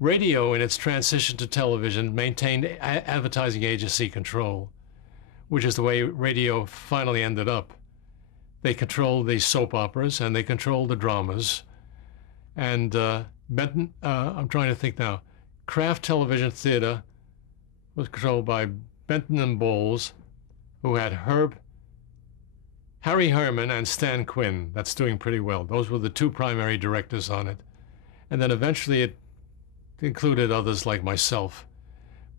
Radio, in its transition to television, maintained advertising agency control, which is the way radio finally ended up. They controlled the soap operas and they controlled the dramas. And Benton, I'm trying to think now, Kraft Television Theater was controlled by Benton and Bowles, who had Harry Herman and Stan Quinn. That's doing pretty well. Those were the two primary directors on it. And then eventually it included others like myself.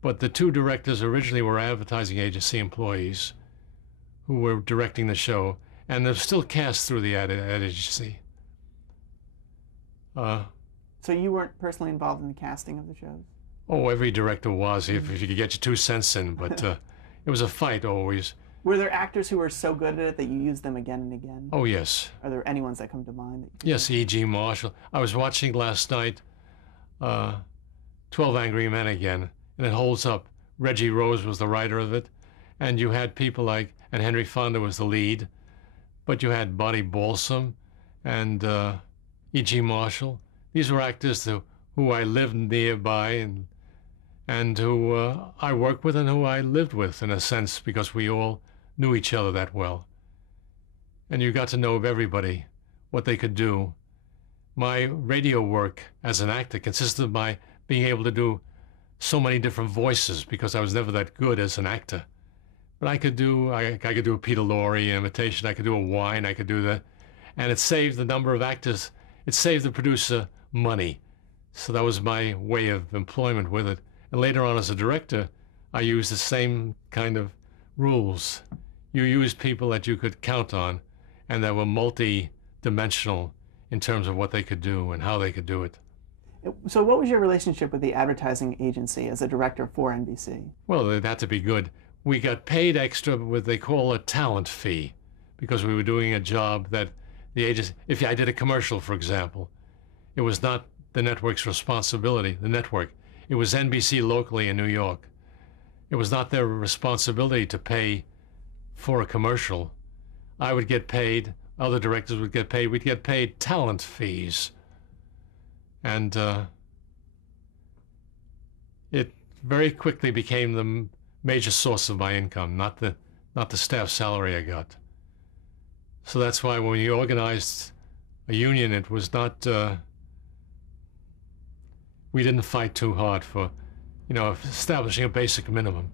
But the two directors originally were advertising agency employees who were directing the show, and they're still cast through the ad agency. So you weren't personally involved in the casting of the shows? Oh, every director was, if you could get your 2 cents in, but it was a fight always. Were there actors who were so good at it that you used them again and again? Oh, yes. Are there any ones that come to mind? Yes, E.G. Marshall. I was watching last night 12 Angry Men again, and it holds up. Reggie Rose was the writer of it, and you had people like, and Henry Fonda was the lead, but you had Bonnie Balsam and E.G. Marshall. These were actors who I lived nearby and who I worked with and who I lived with, in a sense, because we all knew each other that well. And you got to know of everybody, what they could do. My radio work as an actor consisted of my being able to do so many different voices, because I was never that good as an actor. But I could do a Peter Lorre imitation, I could do a whine, I could do that. And it saved the number of actors, it saved the producer money. So that was my way of employment with it. And later on as a director, I used the same kind of rules. You used people that you could count on and that were multi-dimensional in terms of what they could do and how they could do it. So what was your relationship with the advertising agency as a director for NBC? Well, it had to be good. We got paid extra with what they call a talent fee, because we were doing a job that the agency, if I did a commercial, for example, it was not the network's responsibility, the network. It was NBC locally in New York. It was not their responsibility to pay for a commercial. I would get paid, other directors would get paid, we'd get paid talent fees. And it very quickly became the major source of my income, not the staff salary I got. So that's why when we organized a union, it was not, we didn't fight too hard for, establishing a basic minimum.